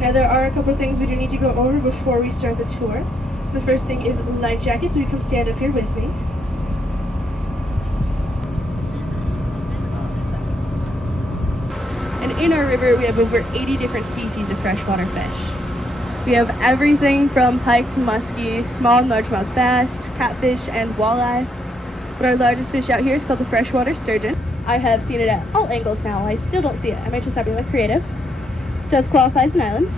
Now there are a couple of things we do need to go over before we start the tour. The first thing is life jackets, so you come stand up here with me. And in our river we have over 80 different species of freshwater fish. We have everything from pike to muskie, small and largemouth bass, catfish, and walleye. But our largest fish out here is called the freshwater sturgeon. I have seen it at all angles now. I still don't see it. I might just have to look creative. It does qualify as an island.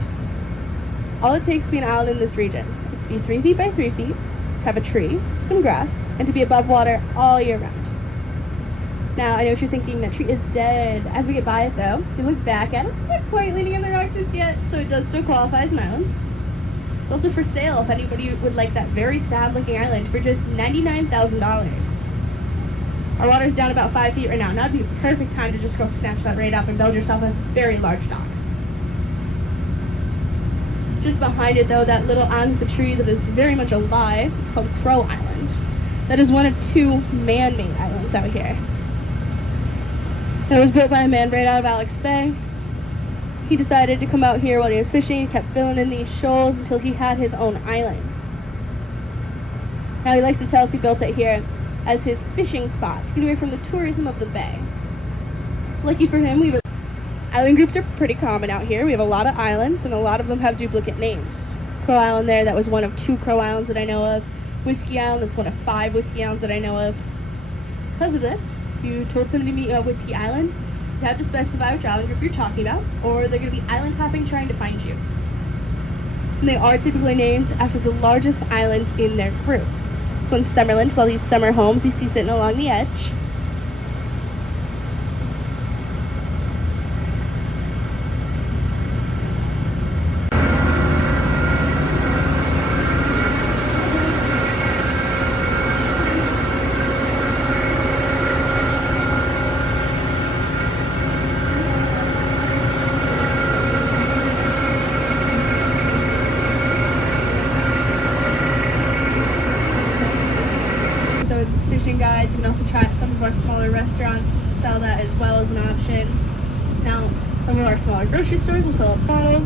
All it takes to be an island in this region is to be 3 feet by 3 feet, to have a tree, some grass, and to be above water all year round. Now, I know what you're thinking, that tree is dead. As we get by it though, if you look back at it, it's not quite leaning in the rock just yet, so it does still qualify as an island. It's also for sale if anybody would like that very sad looking island for just $99,000. Our water's down about 5 feet right now. Now would be a perfect time to just go snatch that right up and build yourself a very large dock. Just behind it though, that little island with the tree that is very much alive is called Crow Island. That is one of 2 man-made islands out here. It was built by a man right out of Alex Bay. He decided to come out here while he was fishing. He kept filling in these shoals until he had his own island. Now he likes to tell us he built it here as his fishing spot to get away from the tourism of the bay. Lucky for him, island groups are pretty common out here. We have a lot of islands, and a lot of them have duplicate names. Crow Island there, that was one of 2 Crow Islands that I know of. Whiskey Island, that's one of 5 Whiskey Islands that I know of. Because of this, if you told somebody to meet you at Whiskey Island, you have to specify which island group you're talking about, or they're going to be island hopping trying to find you. And they are typically named after the largest island in their group. So in Summerland, with all these summer homes you see sitting along the edge, fishing guides. You can also try some of our smaller restaurants sell that as well as an option. Now, some of our smaller grocery stores will sell a bottle,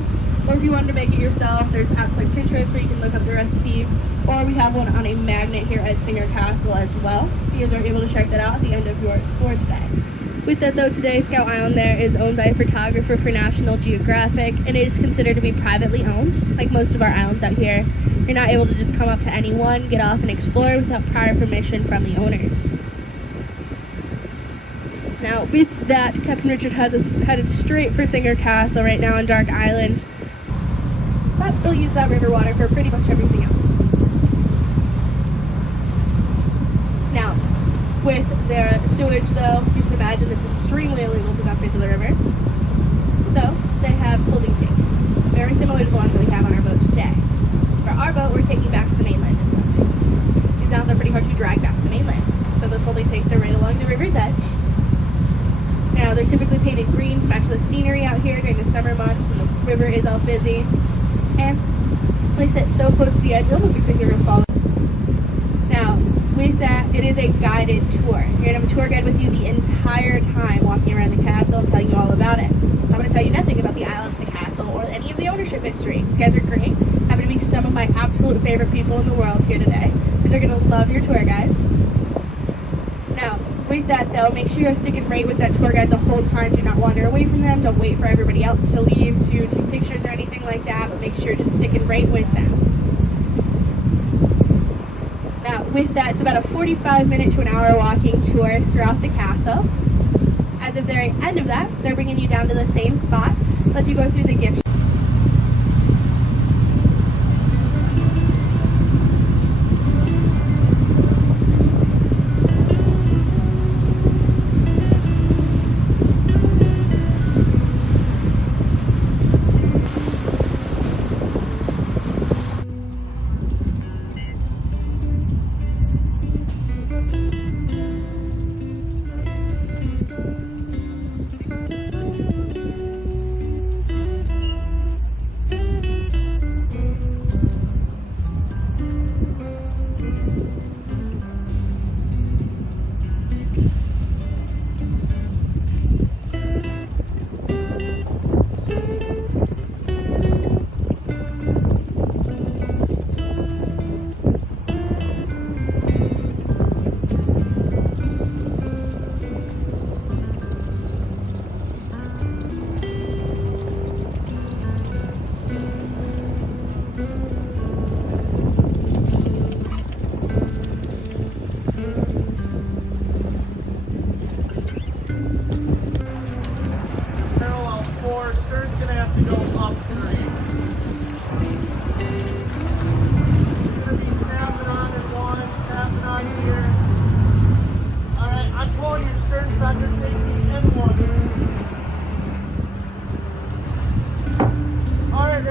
or if you wanted to make it yourself, there's apps like Pinterest where you can look up the recipe, or we have one on a magnet here at Singer Castle as well. You guys are able to check that out at the end of your tour today. With that though, today Scout Island there is owned by a photographer for National Geographic, and it is considered to be privately owned, like most of our islands out here. You're not able to just come up to anyone, get off and explore without prior permission from the owners. Now with that, Captain Richard has us headed straight for Singer Castle right now on Dark Island. But they'll use that river water for pretty much everything else. Now, with their sewage though, as you can imagine, it's extremely illegal to dump into the river. So they have holding tanks, very similar to the ones that we have on our boat today. For our boat, we're taking back to the mainland in some way. These islands are pretty hard to drag back to the mainland, so those holding tanks are right along the river's edge. Now, they're typically painted green to match the scenery out here during the summer months when the river is all busy. And place it so close to the edge, it almost looks like you're going to fall. Now, with that, it is a guided tour. You're going to have a tour guide with you the entire time walking around the castle and telling you all about it. I'm going to tell you nothing about the island, the castle, or any of the ownership history. These guys are great. Happen to be some of my absolute favorite people in the world here today. These are going to love your tour guides. Now, with that though, make sure you're sticking right with that tour guide the whole time. Do not wander away from them. Don't wait for everybody else to leave to take pictures or anything like that, but make sure you're just sticking right with them. Now, with that, it's about a 45-minute to an hour walking tour throughout the castle. At the very end of that, they're bringing you down to the same spot. Let you go through the gift.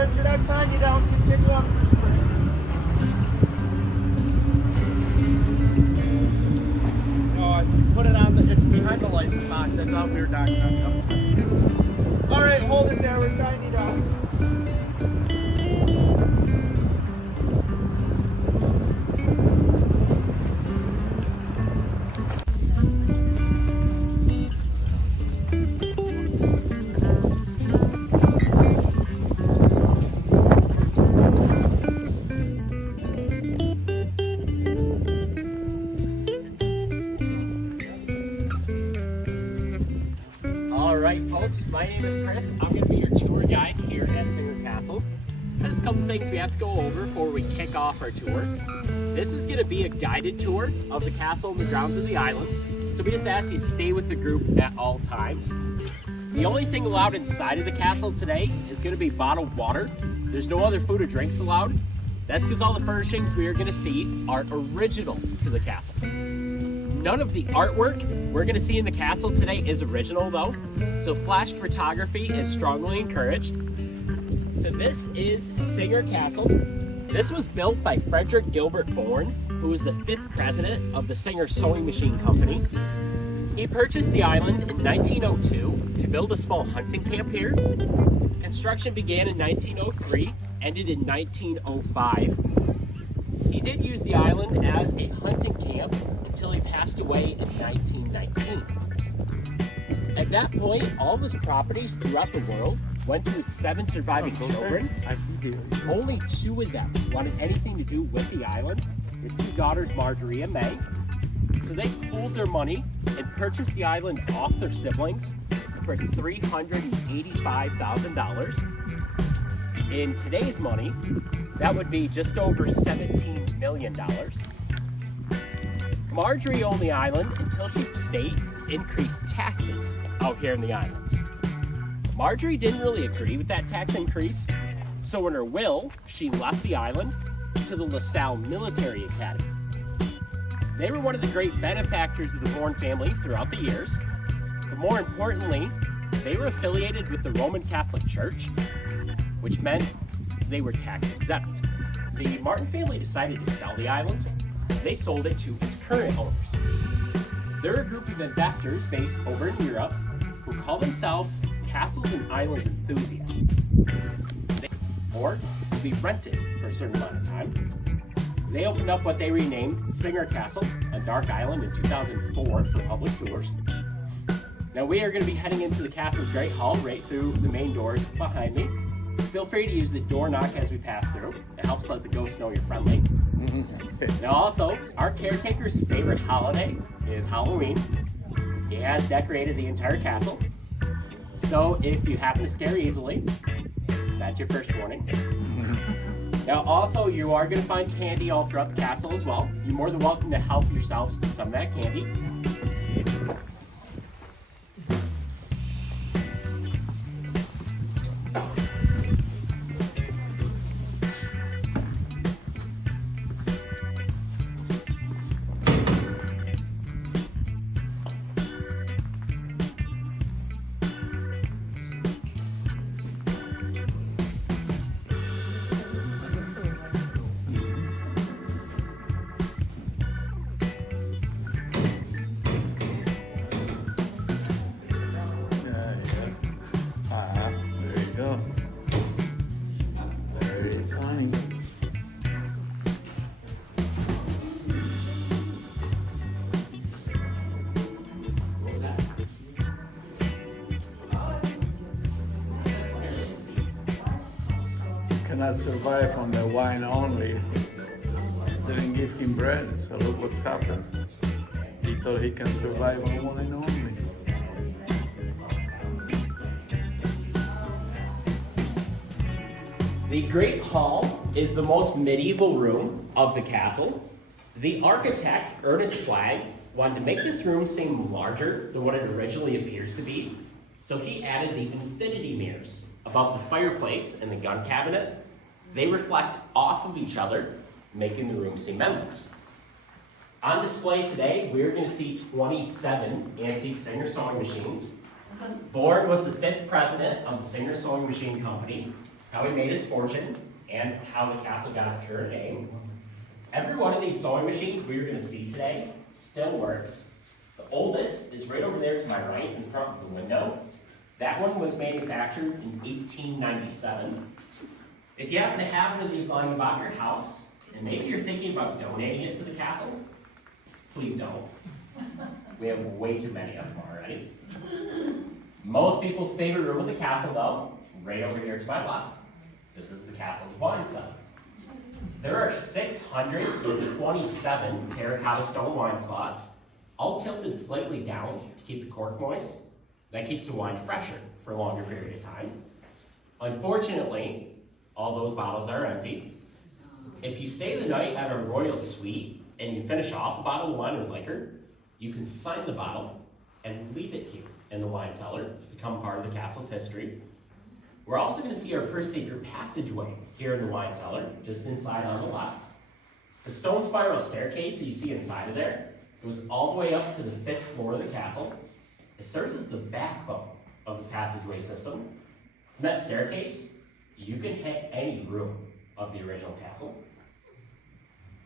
George, should I tie you down? Continue on. No, I put it on it's behind the license box. I thought we were docking on. All right, hold it there. We're tying you down. Alright folks, my name is Chris. I'm going to be your tour guide here at Singer Castle. There's a couple things we have to go over before we kick off our tour. This is going to be a guided tour of the castle and the grounds of the island. So we just ask you to stay with the group at all times. The only thing allowed inside of the castle today is going to be bottled water. There's no other food or drinks allowed. That's because all the furnishings we are going to see are original to the castle. None of the artwork we're going to see in the castle today is original though, so flash photography is strongly encouraged. So this is Singer Castle. This was built by Frederick Gilbert Bourne, who was the 5th president of the Singer Sewing Machine Company. He purchased the island in 1902 to build a small hunting camp here. Construction began in 1903, ended in 1905. He did use the island as a hunting camp until he passed away in 1919. At that point, all of his properties throughout the world went to his 7 surviving children. Only 2 of them wanted anything to do with the island, his 2 daughters, Marjorie and May. So they pooled their money and purchased the island off their siblings for $385,000. In today's money, that would be just over $17 million. Marjorie owned the island until she state increased taxes out here in the islands. Marjorie didn't really agree with that tax increase, so in her will, she left the island to the LaSalle Military Academy. They were one of the great benefactors of the Bourne family throughout the years, but more importantly, they were affiliated with the Roman Catholic Church, which meant they were tax exempt. The Martin family decided to sell the island. They sold it to its current owners. They're a group of investors based over in Europe who call themselves Castles and Islands enthusiasts. Or be rented for a certain amount of time. They opened up what they renamed Singer Castle, a dark island, in 2004 for public tours. Now we are going to be heading into the castle's Great Hall right through the main doors behind me. Feel free to use the door knock as we pass through. It helps let the ghosts know you're friendly. Now also, our caretaker's favorite holiday is Halloween. He has decorated the entire castle. So if you happen to scare easily, that's your first warning. Now also, you are going to find candy all throughout the castle as well. You're more than welcome to help yourselves to some of that candy. Cannot survive on the wine only. Didn't give him bread, so look what's happened. He thought he can survive on wine only. The Great Hall is the most medieval room of the castle. The architect, Ernest Flagg, wanted to make this room seem larger than what it originally appears to be, so he added the infinity mirrors above the fireplace and the gun cabinet. They reflect off of each other, making the room seem endless. On display today, we're going to see 27 antique Singer sewing machines. Bourne was the 5th president of the Singer Sewing Machine Company, how he made his fortune, and how the castle got its current name. Every one of these sewing machines we are going to see today still works. The oldest is right over there to my right in front of the window. That one was manufactured in 1897. If you happen to have one of these lying about your house, and maybe you're thinking about donating it to the castle, please don't. We have way too many of them already. Most people's favorite room in the castle, though, right over here to my left. This is the castle's wine cellar. There are 627 terracotta stone wine slots, all tilted slightly down to keep the cork moist. That keeps the wine fresher for a longer period of time. Unfortunately, all those bottles are empty. If you stay the night at a royal suite and you finish off a bottle of wine or liquor, you can sign the bottle and leave it here in the wine cellar to become part of the castle's history. We're also going to see our first secret passageway here in the wine cellar, just inside on the left. The stone spiral staircase that you see inside of there goes all the way up to the 5th floor of the castle. It serves as the backbone of the passageway system. From that staircase, you can hit any room of the original castle.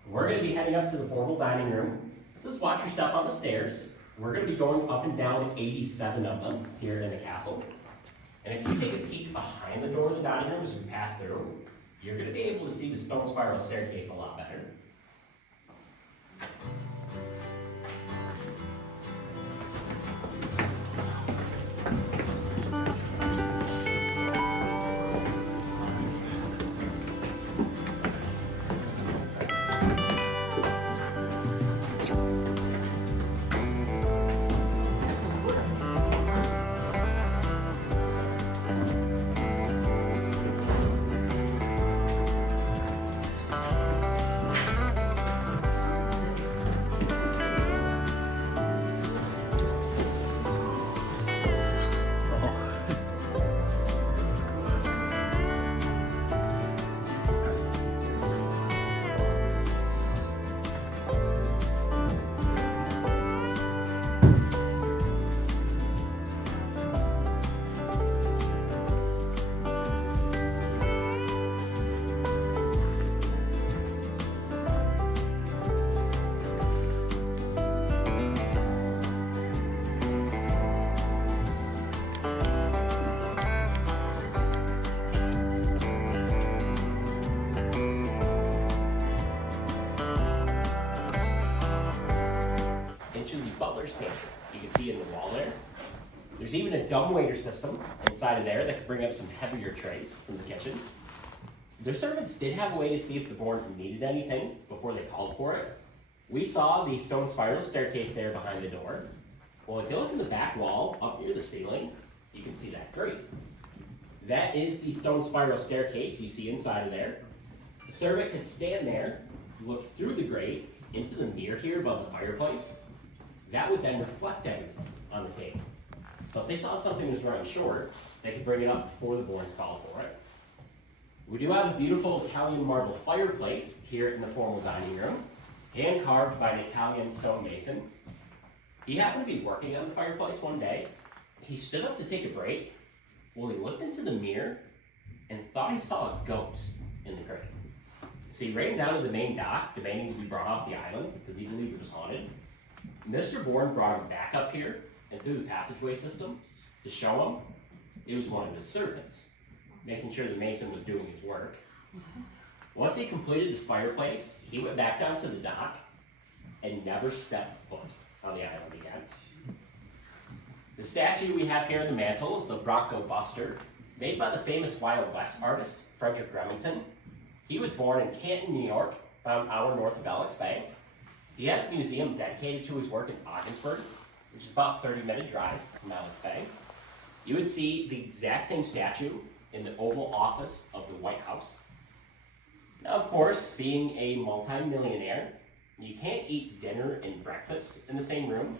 We're going to be heading up to the formal dining room. Just watch your step on the stairs. We're going to be going up and down 87 of them here in the castle. And if you take a peek behind the door of the dining room as we pass through, you're going to be able to see the stone spiral staircase a lot better. Butler's pantry. You can see in the wall there. There's even a dumbwaiter system inside of there that can bring up some heavier trays from the kitchen. Their servants did have a way to see if the boards needed anything before they called for it. We saw the stone spiral staircase there behind the door. Well, if you look in the back wall up near the ceiling, you can see that grate. That is the stone spiral staircase you see inside of there. The servant could stand there, look through the grate into the mirror here above the fireplace. That would then reflect everything on the table. So if they saw something was running short, they could bring it up before the boards called for it. We do have a beautiful Italian marble fireplace here in the formal dining room, hand carved by an Italian stonemason. He happened to be working on the fireplace one day. He stood up to take a break. Well, he looked into the mirror and thought he saw a ghost in the grate. So he ran down to the main dock, demanding to be brought off the island because he believed it was haunted. Mr. Bourne brought him back up here and through the passageway system to show him it was one of his servants, making sure the mason was doing his work. Once he completed this fireplace, he went back down to the dock and never stepped foot on the island again. The statue we have here in the mantle is the Bronco Buster, made by the famous Wild West artist, Frederick Remington. He was born in Canton, New York, about an hour north of Alex Bay. He has a museum dedicated to his work in Ogdensburg, which is about a 30-minute drive from Alex Bay. You would see the exact same statue in the Oval Office of the White House. Now, of course, being a multi-millionaire, you can't eat dinner and breakfast in the same room.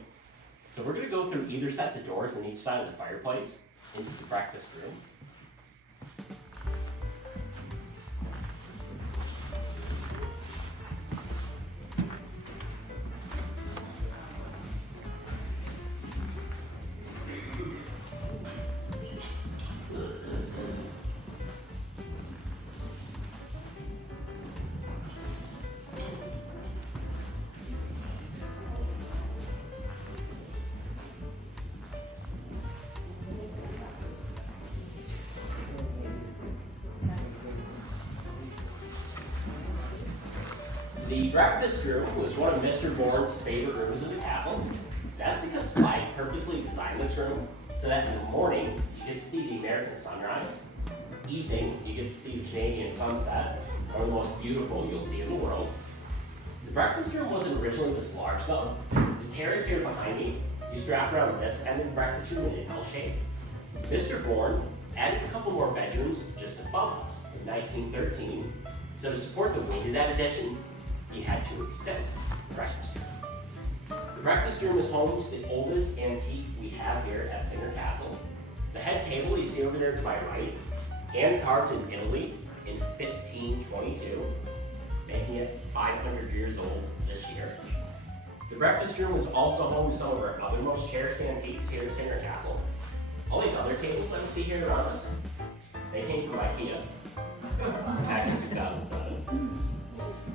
So we're going to go through either sets of doors on each side of the fireplace into the breakfast room. The breakfast room was one of Mr. Bourne's favorite rooms in the castle. That's because Clyde purposely designed this room so that in the morning you get to see the American sunrise, evening you get to see the Canadian sunset, one of the most beautiful you'll see in the world. The breakfast room wasn't originally this large though. The terrace here behind me used to wrap around this end of the breakfast room in an L shape. Mr. Bourne added a couple more bedrooms just above us in 1913, so to support the weight of that addition, he had to extend the breakfast room. The breakfast room is home to the oldest antique we have here at Singer Castle. The head table you see over there to my right, hand carved in Italy in 1522, making it 500 years old this year. The breakfast room is also home to some of our other most cherished antiques here at Singer Castle. All these other tables that we see here around us, they came from IKEA back in 2007.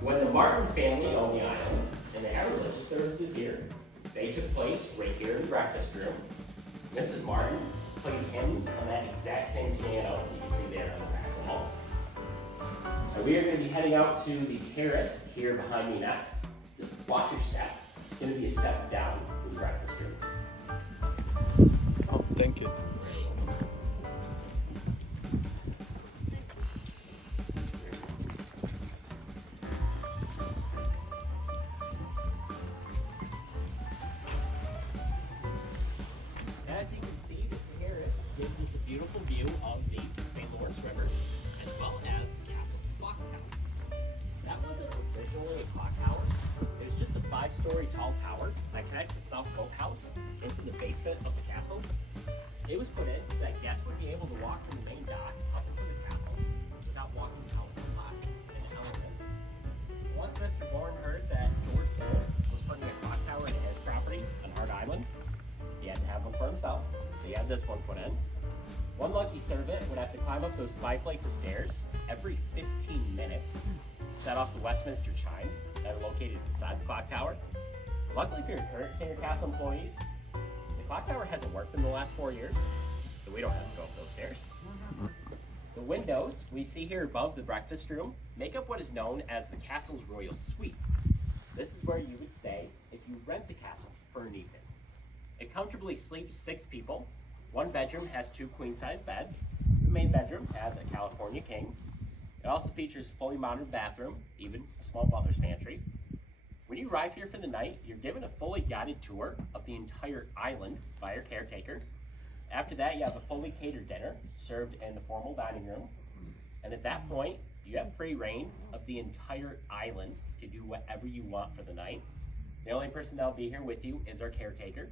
When the Martin family owned the island and they had religious services here, they took place right here in the breakfast room. Mrs. Martin played hymns on that exact same piano you can see there on the back wall. And we are going to be heading out to the terrace here behind me next. Just watch your step. It's going to be a step down from the breakfast room. Oh, thank you. As you can see, the terrace gives us a beautiful view of the St. Lawrence River, as well as the castle's clock tower. That wasn't originally a clock tower. It was just a 5-story tall tower that connects the South Boathouse into the basement of the castle. It was put in so that guests would be able to walk from the main dock up into the castle without walking outside in the elements. Once Mr. Bourne heard that George Bull was putting a clock tower into his property on Hart Island, he had to have one for himself, so he had this one put in. One lucky servant would have to climb up those 5 flights of stairs every 15 minutes to set off the Westminster chimes that are located inside the clock tower. Luckily for your current Singer Castle employees, the clock tower hasn't worked in the last 4 years, so we don't have to go up those stairs. The windows we see here above the breakfast room make up what is known as the castle's royal suite. This is where you would stay if you rent the castle for an evening. It comfortably sleeps 6 people. One bedroom has 2 queen-size beds. The main bedroom has a California king. It also features a fully modern bathroom, even a small butler's pantry. When you arrive here for the night, you're given a fully guided tour of the entire island by your caretaker. After that, you have a fully catered dinner served in the formal dining room. And at that point, you have free reign of the entire island to do whatever you want for the night. The only person that'll be here with you is our caretaker.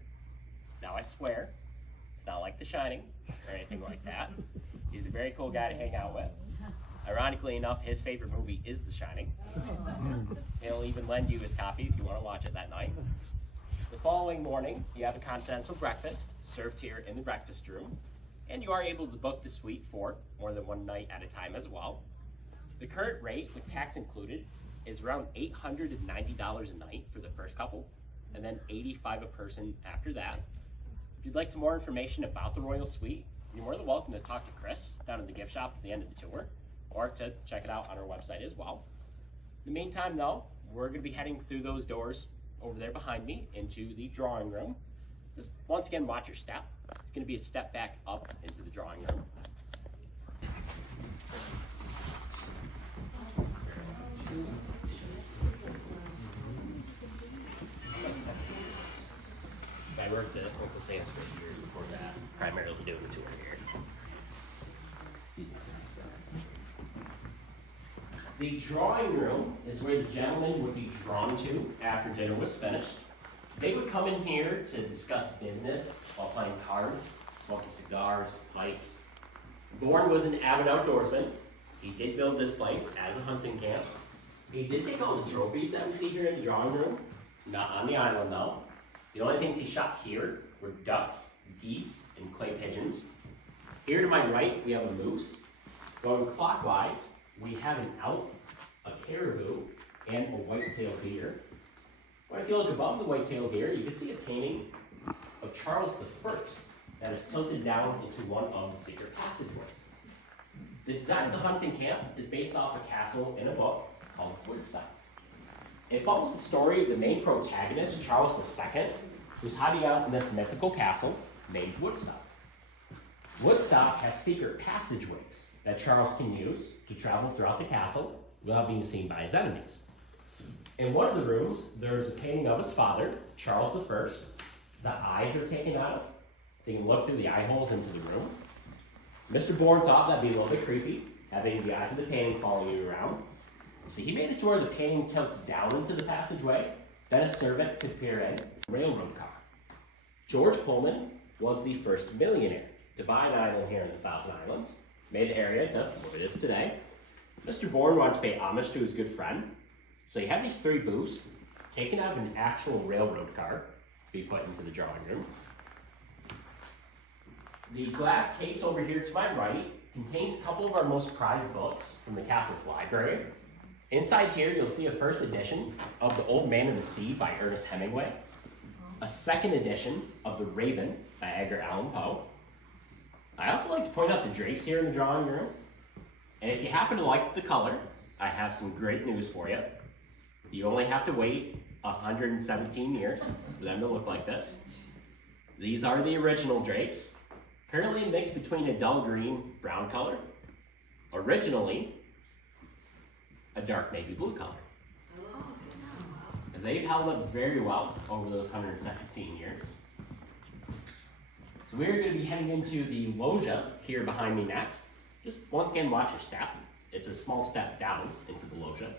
Now I swear, it's not like The Shining or anything like that. He's a very cool guy to hang out with. Ironically enough, his favorite movie is The Shining. He'll even lend you his copy if you want to watch it that night. The following morning, you have a continental breakfast served here in the breakfast room, and you are able to book the suite for more than 1 night at a time as well. The current rate, with tax included, is around $890 a night for the first couple, and then $85 a person after that. If you'd like some more information about the Royal Suite, you're more than welcome to talk to Chris down at the gift shop at the end of the tour, or to check it out on our website as well. In the meantime though, we're going to be heading through those doors over there behind me into the drawing room. Just once again, watch your step. It's going to be a step back up into the drawing room. I worked at Uncle Sam's for a year before that, primarily doing the tour here. The drawing room is where the gentlemen would be drawn to after dinner was finished. They would come in here to discuss business while playing cards, smoking cigars, pipes. Bourne was an avid outdoorsman. He did build this place as a hunting camp. He did take all the trophies that we see here in the drawing room, not on the island though. The only things he shot here were ducks, geese, and clay pigeons. Here to my right, we have a moose. Going clockwise, we have an elk, a caribou, and a white-tailed deer. If you look above the white-tailed deer, you can see a painting of Charles I that is tilted down into one of the secret passageways. The design of the hunting camp is based off a castle in a book called Woodstock. It follows the story of the main protagonist, Charles II, who's hiding out in this mythical castle named Woodstock. Woodstock has secret passageways that Charles can use to travel throughout the castle without being seen by his enemies. In one of the rooms, there's a painting of his father, Charles I. The eyes are taken out, so you can look through the eye holes into the room. Mr. Bourne thought that'd be a little bit creepy, having the eyes of the painting following you around. So he made it to where the painting tilts down into the passageway, then a servant could peer in, a railroad car. George Pullman was the first millionaire to buy an island here in the Thousand Islands, made the area to what it is today. Mr. Bourne wanted to pay homage to his good friend, so he had these 3 booths taken out of an actual railroad car to be put into the drawing room. The glass case over here to my right contains a couple of our most prized books from the castle's library. Inside here, you'll see a first edition of The Old Man and the Sea by Ernest Hemingway, a second edition of The Raven by Edgar Allan Poe. I also like to point out the drapes here in the drawing room. And if you happen to like the color, I have some great news for you. You only have to wait 117 years for them to look like this. These are the original drapes, currently mixed between a dull green brown color, originally a dark navy blue color. As they've held up very well over those 117 years. So we're going to be heading into the loggia here behind me next. Just once again, watch your step. It's a small step down into the loggia.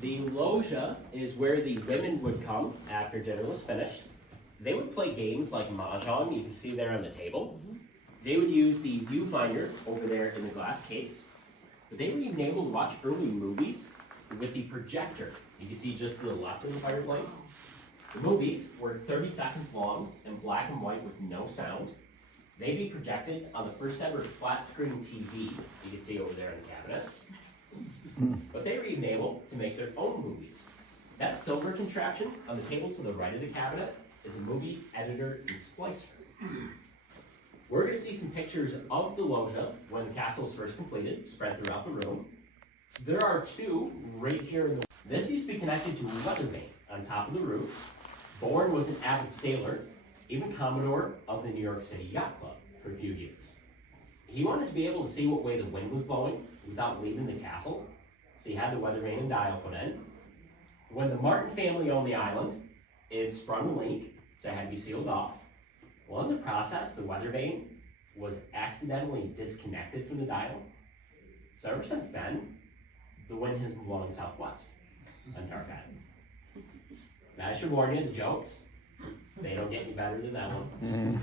The loggia is where the women would come after dinner was finished. They would play games like Mahjong, you can see there on the table. They would use the viewfinder over there in the glass case. But they were even able to watch early movies with the projector. You can see just to the left of the fireplace. The movies were 30 seconds long in black and white with no sound. They'd be projected on the first ever flat screen TV you can see over there in the cabinet. But they were even able to make their own movies. That silver contraption on the table to the right of the cabinet is a movie editor and splicer. We're going to see some pictures of the loggia when the castle was first completed, spread throughout the room. There are 2 right here in the... This used to be connected to a weather vane on top of the roof. Bourne was an avid sailor, even Commodore of the New York City Yacht Club for a few years. He wanted to be able to see what way the wind was blowing without leaving the castle, so he had the weather vane and dial put in. When the Martin family owned the island, it sprung a leak, so it had to be sealed off. Well, in the process, the weather vane was accidentally disconnected from the dial. So ever since then, the wind has been blowing southwest on Dark Island. Now, I should warn you, the jokes, they don't get any better than that one.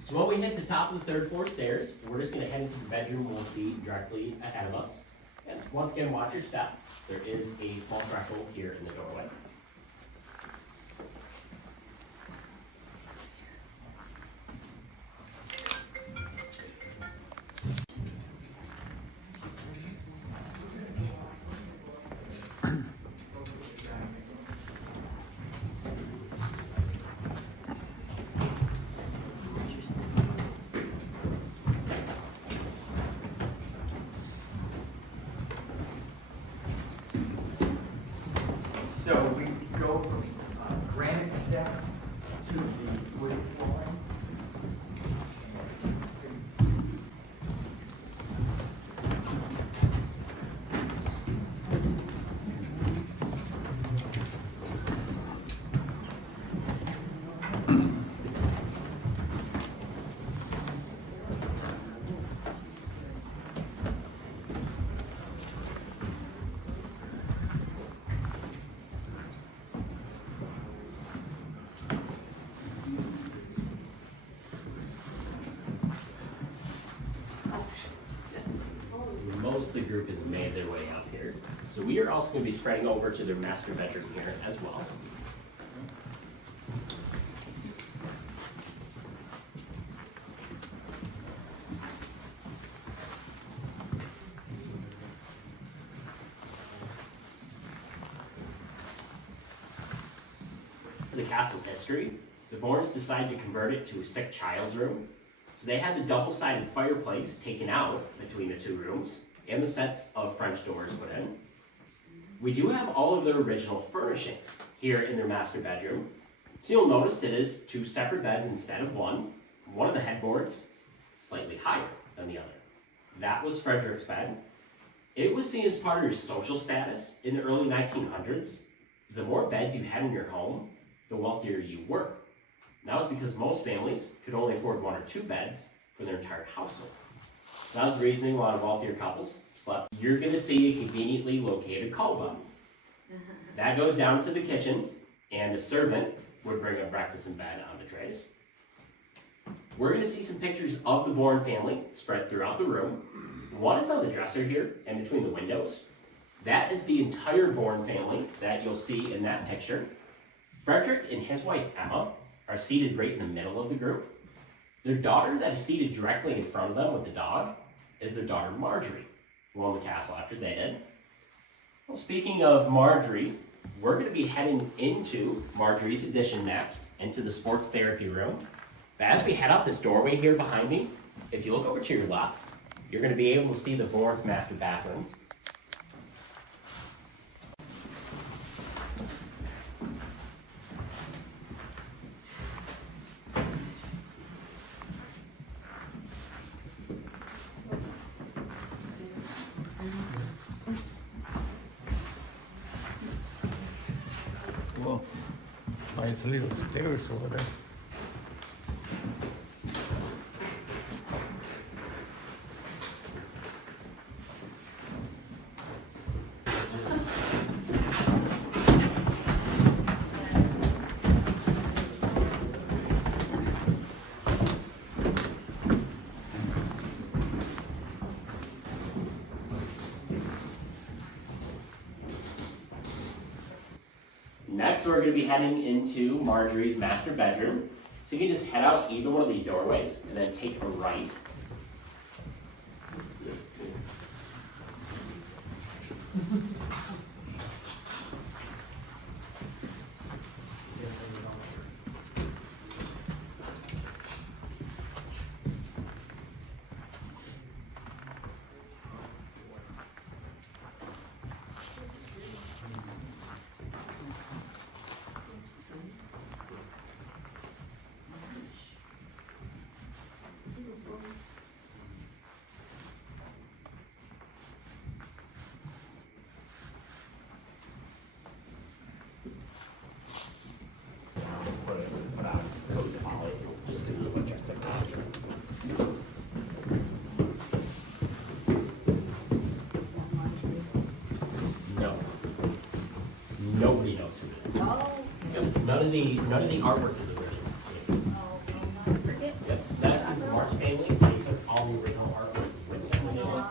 So when we hit the top of the 3rd floor stairs, we're just going to head into the bedroom we'll see directly ahead of us. And once again, watch your step. There is a small threshold here in the doorway. So we go from granite steps to the wood flooring. most of the group has made their way up here. So we are also going to be spreading over to their master bedroom here as well. The castle's history, the Bournes decided to convert it to a sick child's room. So they had the double-sided fireplace taken out between the two rooms and the sets of French doors put in. We do have all of their original furnishings here in their master bedroom. So you'll notice it is two separate beds instead of one. One of the headboards slightly higher than the other. That was Frederick's bed. It was seen as part of your social status in the early 1900s. The more beds you had in your home, the wealthier you were. And that was because most families could only afford 1 or 2 beds for their entire household. So that was the reasoning a lot of wealthier couples slept. You're going to see a conveniently located Kolba. That goes down to the kitchen, and a servant would bring up breakfast in bed on the trays. We're going to see some pictures of the Bourne family spread throughout the room. One is on the dresser here and between the windows. That is the entire Bourne family that you'll see in that picture. Frederick and his wife Emma are seated right in the middle of the group. Their daughter that is seated directly in front of them with the dog is their daughter Marjorie, who owned the castle after they did. Well, speaking of Marjorie, we're going to be heading into Marjorie's addition next, into the sports therapy room. But as we head out this doorway here behind me, if you look over to your left, you're going to be able to see the Bourne's master bathroom. Well, nice little stairs over there. Next, we're going to be heading into Marjorie's master bedroom. So you can just head out either one of these doorways and then take a right. No. Nobody knows who it is. None of the artwork is original. Yep. That's the March family. They took all the original artwork with them when they were.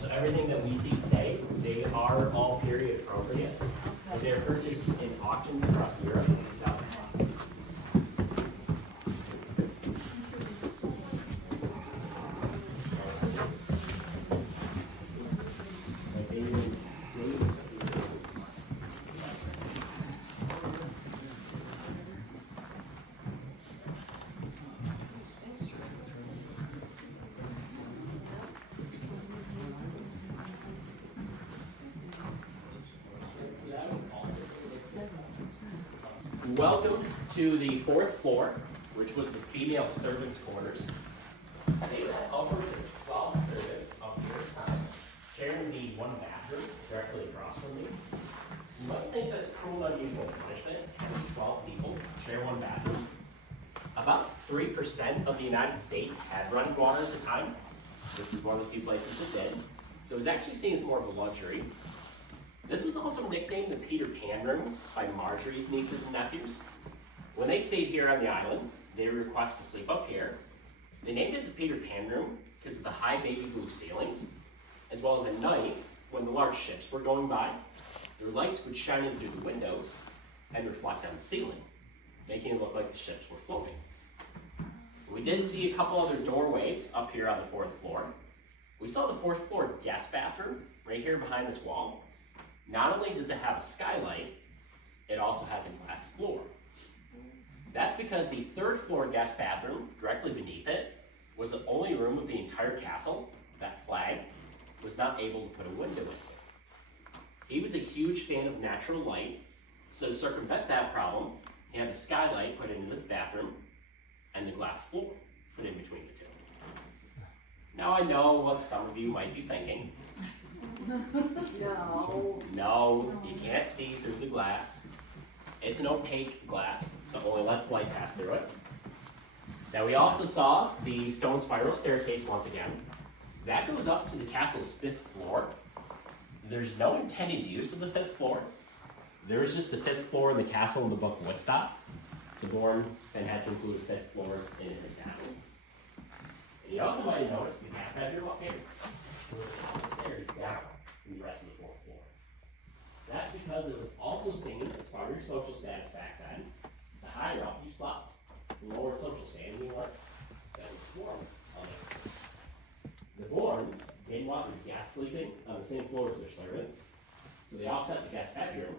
So everything that we see today, they are all period appropriate. They're purchased in auctions across Europe in 2005. Welcome to the 4th floor, which was the female servants' quarters. They had upwards of 12 servants up here at the time, sharing the one bathroom directly across from me. You might think that's cruel and unusual punishment, having 12 people share one bathroom. About 3% of the United States had running water at the time. This is one of the few places that did. So it was actually seen as more of a luxury. This was also nicknamed the Peter Pan room by Marjorie's nieces and nephews. When they stayed here on the island, they were requested to sleep up here. They named it the Peter Pan room because of the high baby blue ceilings. as well as at night, when the large ships were going by, their lights would shine in through the windows and reflect on the ceiling, making it look like the ships were floating. We did see a couple other doorways up here on the 4th floor. We saw the 4th floor guest bathroom right here behind this wall. Not only does it have a skylight, it also has a glass floor. That's because the 3rd floor guest bathroom, directly beneath it, was the only room of the entire castle that Flagg was not able to put a window into. He was a huge fan of natural light, so to circumvent that problem, he had the skylight put into this bathroom and the glass floor put in between the two. Now I know what some of you might be thinking. No, you can't see through the glass. It's an opaque glass, so it only lets light pass through it. Now we also saw the stone spiral staircase once again. That goes up to the castle's 5th floor. There's no intended use of the 5th floor. There's just a 5th floor in the castle in the book Woodstock. So Bourne then had to include a 5th floor in his castle. And you also might have noticed the guest bedroom up here was a couple of stairs down from the rest of the 4th floor. That's because it was also seen as part of your social status back then. The higher up you slept, the lower social standing you were, that was warm on it. The Bournes didn't want their guests sleeping on the same floor as their servants, so they offset the guest bedroom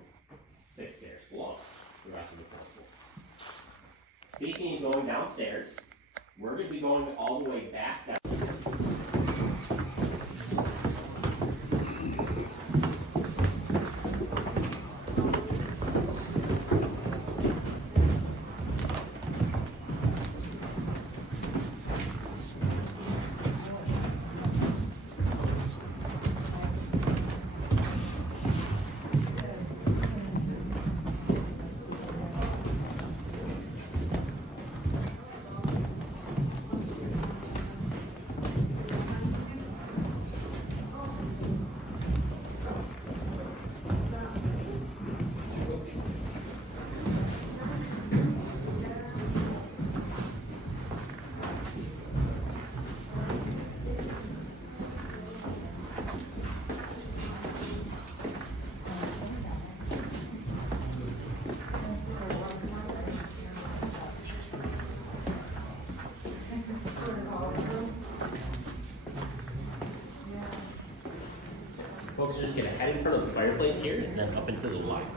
6 stairs below the rest of the 4th floor. Speaking of going downstairs, we're going to be going all the way back down. Folks are just going to head in front of the fireplace here and then up into the library.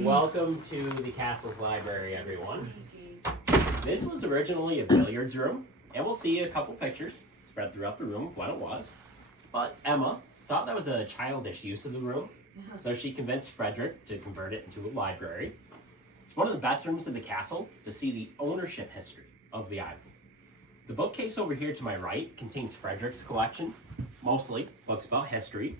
Welcome to the castle's library, everyone. This was originally a billiards room, and we'll see a couple pictures spread throughout the room of what it was. But Emma thought that was a childish use of the room, so she convinced Frederick to convert it into a library. It's one of the best rooms in the castle to see the ownership history of the island. The bookcase over here to my right contains Frederick's collection, mostly books about history.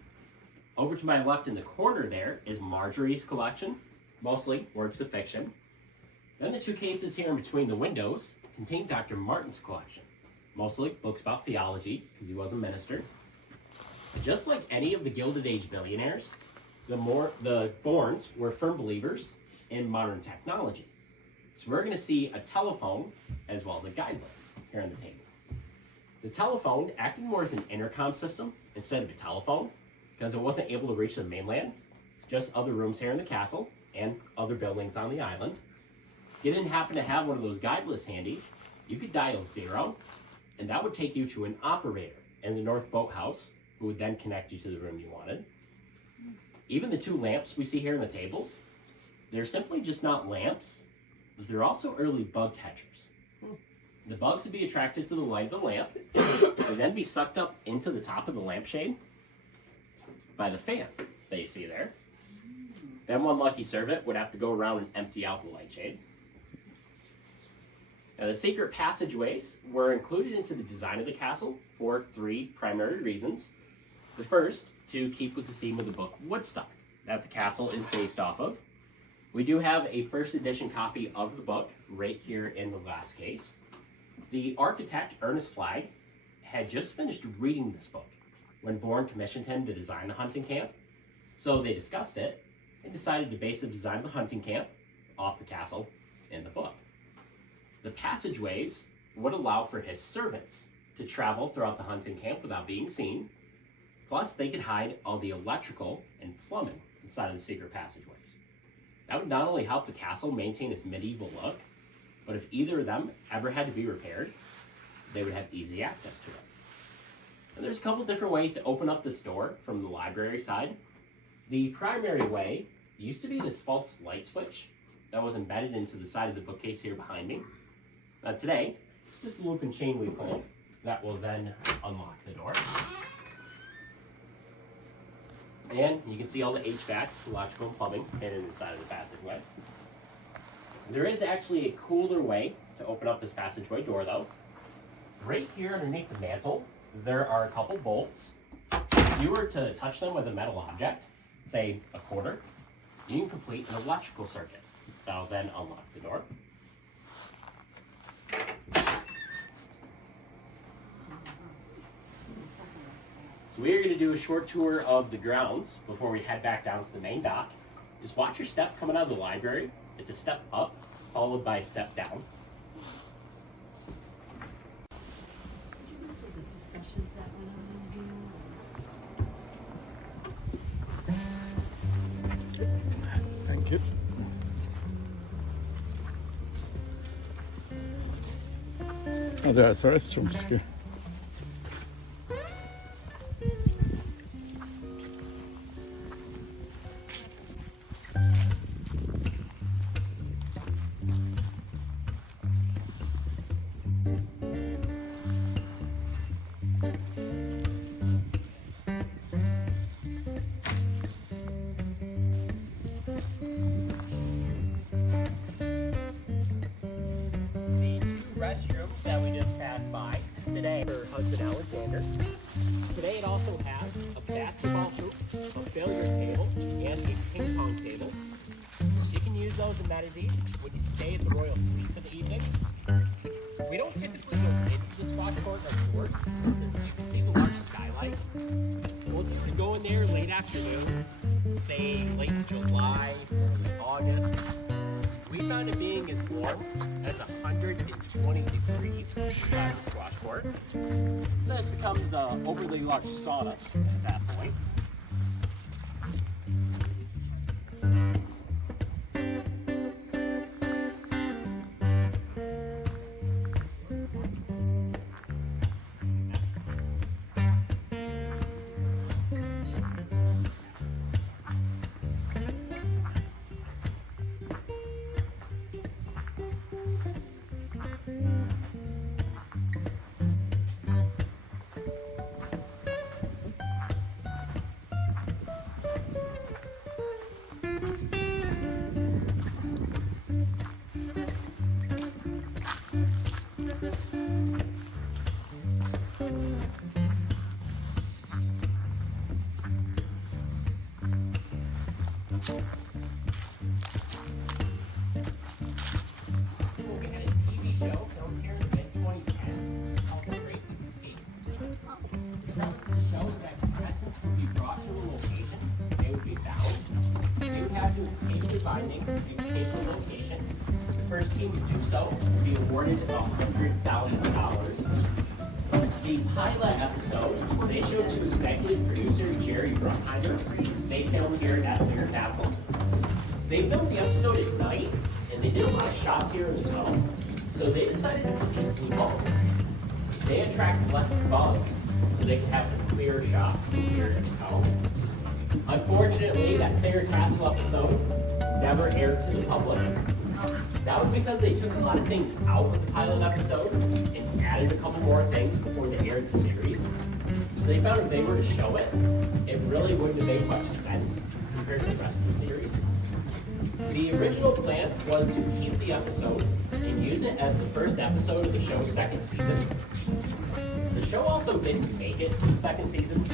Over to my left in the corner there is Marjorie's collection, mostly works of fiction. Then the two cases here in between the windows contain Dr. Martin's collection, mostly books about theology, because he was a minister. Just like any of the Gilded Age billionaires, the Bournes were firm believers in modern technology. So we're going to see a telephone as well as a guide list here on the table. The telephone acted more as an intercom system instead of a telephone, because it wasn't able to reach the mainland, just other rooms here in the castle and other buildings on the island. If you didn't happen to have one of those guide lists handy, you could dial 0, and that would take you to an operator in the North Boathouse, who would then connect you to the room you wanted. Even the two lamps we see here on the tables, they're simply just not lamps. they're also early bug catchers. The bugs would be attracted to the light of the lamp and then be sucked up into the top of the lampshade by the fan that you see there. Then one lucky servant would have to go around and empty out the light shade. Now, the secret passageways were included into the design of the castle for 3 primary reasons. The first, to keep with the theme of the book Woodstock that the castle is based off of. We do have a first edition copy of the book right here in the glass case. The architect, Ernest Flagg, had just finished reading this book when Bourne commissioned him to design the hunting camp. So they discussed it and decided to base the design of the hunting camp off the castle in the book. The passageways would allow for his servants to travel throughout the hunting camp without being seen. Plus, they could hide all the electrical and plumbing inside of the secret passageways. That would not only help the castle maintain its medieval look, but if either of them ever had to be repaired, they would have easy access to it. And there's a couple different ways to open up this door from the library side. The primary way used to be this false light switch that was embedded into the side of the bookcase here behind me. Today, it's just a loop and chain we pull that will then unlock the door. And you can see all the HVAC, electrical and plumbing hidden inside of the passageway. There is actually a cooler way to open up this passageway door though. Right here underneath the mantle, there are a couple bolts. If you were to touch them with a metal object, say a quarter, you can complete an electrical circuit. That'll then unlock the door. So we are going to do a short tour of the grounds before we head back down to the main dock. Just watch your step coming out of the library. It's a step up, followed by a step down. Thank you. Oh, there's restrooms here. Restrooms that we just passed by today for Hudson Alexander. Today it also has a basketball hoop, a billiard table, and a ping pong table. You can use those amenities when you stay at the Royal Suite for the evening. We don't typically go into the squash court outdoors because you can see the large skylight. We'll just go in there late afternoon, say late July, early August. We found it being as warm as 120 degrees inside the squash court. So this becomes an overly large sauna at that point. Findings, escape the location. The first team to do so will be awarded $100,000. The pilot episode, they showed to executive producer Jerry Bruckheimer. They filmed here at Singer Castle. They filmed the episode at night, and they did a lot of shots here in the tunnel. So they decided to put these blue bulbs. They attract less bugs, so they can have some clearer shots here in the tunnel. Unfortunately, that Singer Castle episode never aired to the public. That was because they took a lot of things out of the pilot episode and added a couple more things before they aired the series. So they found if they were to show it, it really wouldn't have made much sense compared to the rest of the series. The original plan was to keep the episode and use it as the first episode of the show's second season. The show also didn't make it to the second season.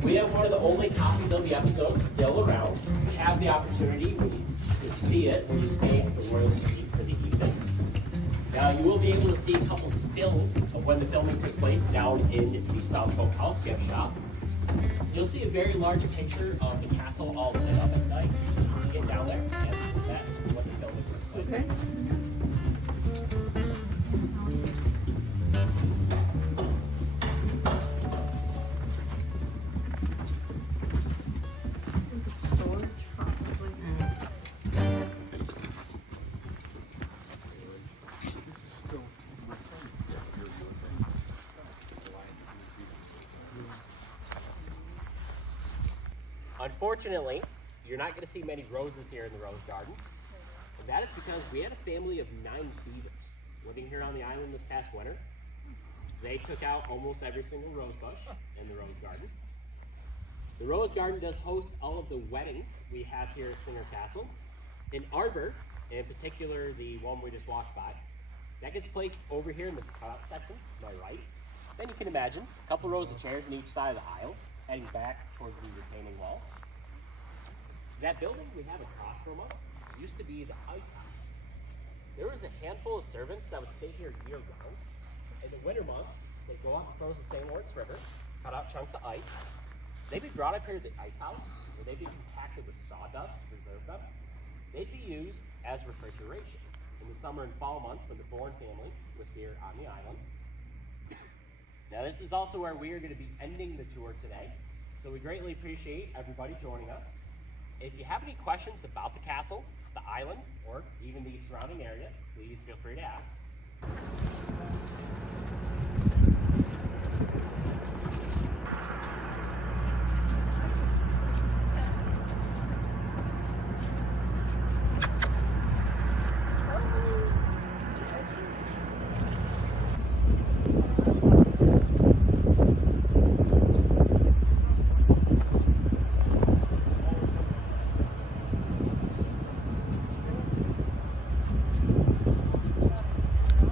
We have one of the only copies of the episode still around. You have the opportunity to see it when you stay at the Royal Suite for the evening. Now you will be able to see a couple stills of when the filming took place down in the South Coke House gift shop. You'll see a very large picture of the castle all lit up at night. Get down there, and that's what the filming took place. Okay. Storage, probably. Unfortunately, you're not going to see many roses here in the Rose Garden. And that is because we had a family of 9 beavers living here on the island this past winter. They took out almost every single rose bush in the Rose Garden. The Rose Garden does host all of the weddings we have here at Singer Castle. An arbor, in particular the one we just walked by, that gets placed over here in this cutout section to my right. Then you can imagine a couple rows of chairs on each side of the aisle, heading back towards the retaining wall. That building we have across from us used to be the ice house. There was a handful of servants that would stay here year-round. In the winter months, they'd go out and cross the St. Lawrence River, cut out chunks of ice. They'd be brought up here to the ice house, where they'd be compacted with sawdust to preserve them. They'd be used as refrigeration in the summer and fall months when the Bourne family was here on the island. Now this is also where we are going to be ending the tour today, so we greatly appreciate everybody joining us. If you have any questions about the castle, the island, or even the surrounding area, please feel free to ask.